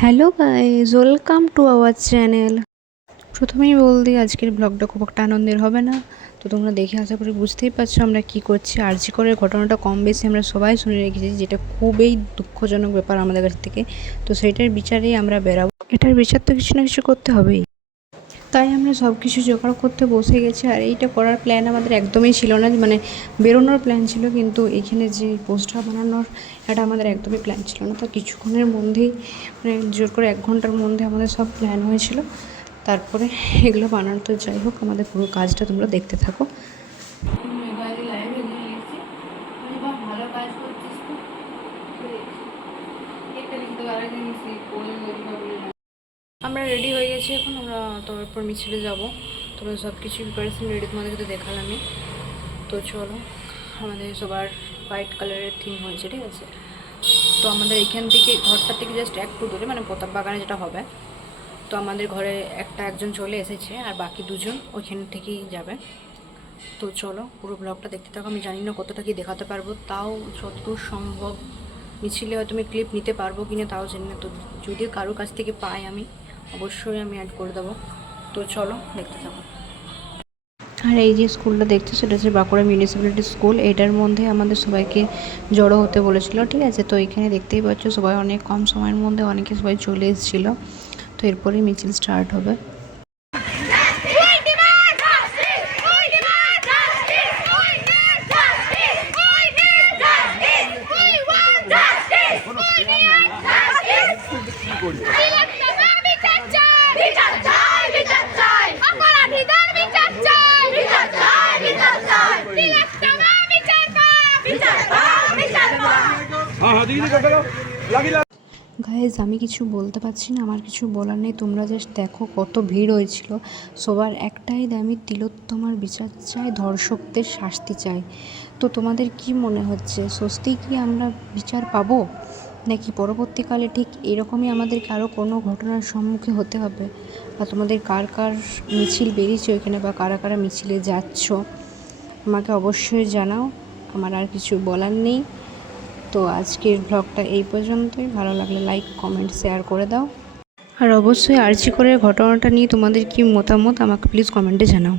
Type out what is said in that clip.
Hello guys, welcome to our channel. প্রথমেই বল দিই, আজকের ব্লগটা খুব একটা আনন্দের হবে না। তো তোমরা দেখে আশা করি বুঝতেই পারছো আমরা কি করছি। আরজি করের ঘটনাটা কম বেশি আমরা সবাই শুনে রেখেছি, যেটা খুবই দুঃখজনক ব্যাপার আমাদের কাছ থেকে। তো সেইটার বিচারেই আমরা বেরাবো। এটার বিচার তো কিছু না কিছু করতে হবেই, তাই আমরা সব কিছু জোগাড় করতে বসে গেছি। আর এইটা করার প্ল্যান আমাদের একদমই ছিল না, মানে বেরোনোর প্ল্যান ছিল, কিন্তু এখানে যে পোস্টার বানানোর এটা আমাদের একদমই প্ল্যান ছিল না। তো কিছুক্ষণের মধ্যেই, মানে জোর করে 1 ঘন্টার মধ্যে আমাদের সব প্ল্যান হয়েছিল। তারপরে এগুলো বানানো, তো যাই হোক, আমাদের পুরো কাজটা তোমরা দেখতে থাকো। আমরা রেডি হয়ে গেছি, এখন আমরা তারপর মিছিলে যাব। তোমরা সব কিছু প্রিপারেশন রেডি তোমাদেরকে তো দেখালামই। তো চলো, আমাদের সবার হোয়াইট কালারের থিম হয়েছে, ঠিক আছে। তো আমাদের এখান থেকে, ঘরটা থেকে জাস্ট একটু দূরে, মানে প্রতাপ বাগানে যেটা হবে। তো আমাদের ঘরে একজন চলে এসেছে, আর বাকি দুজন ওইখান থেকেই যাবে। তো চলো, পুরো ব্লগটা দেখতে থাকো। আমি জানি না কতটা কি দেখাতে পারবো, তাও যতদূর সম্ভব মিছিলে হয়তো আমি ক্লিপ নিতে পারবো কিনা তাও জানি না। তো যদি কারোর কাছ থেকে পাই আমি অবশ্যই অ্যাড করে দেবো। তো চলো, দেখতে থাকো। আর এই যে স্কুলটা দেখছো, সেটা হচ্ছে বাঁকুড়া মিউনিসিপ্যালিটি স্কুল। এটার মধ্যে আমাদের সবাইকে জড়ো হতে বলেছিল, ঠিক আছে। তো এখানে দেখতেই পাচ্ছ সবাই অনেক কম সময়ের মধ্যে সবাই চলে এসেছিলো। তো এরপরেই মিছিল স্টার্ট হবে। গাইজ, আমি কিছু বলতে পারছি না, আমার কিছু বলার নেই। তোমরা জাস্ট দেখো কত ভিড় হয়েছিল। সবার একটাই দাবি, তিলোত্তমার বিচার চাই, ধর্ষকদের শাস্তি চাই। তো তোমাদের কি মনে হচ্ছে, সত্যিই কি আমরা বিচার পাবো, নাকি পরবর্তীকালে ঠিক এরকমই আমাদেরকে আরও কোনো ঘটনার সম্মুখীন হতে হবে? বা তোমাদের কার কার মিছিল বেরিয়েছে ওইখানে, বা কারা কারা মিছিলে যাচ্ছ, আমাকে অবশ্যই জানাও। আমার আর কিছু বলার নেই। তো আজকের ব্লগটা এই পর্যন্তই। ভালো লাগলে লাইক, কমেন্ট, শেয়ার করে দাও। আর অবশ্যই আরজি করের ঘটনাটা নিয়ে তোমাদের কি মতামত আমাকে প্লিজ কমেন্টে জানাও।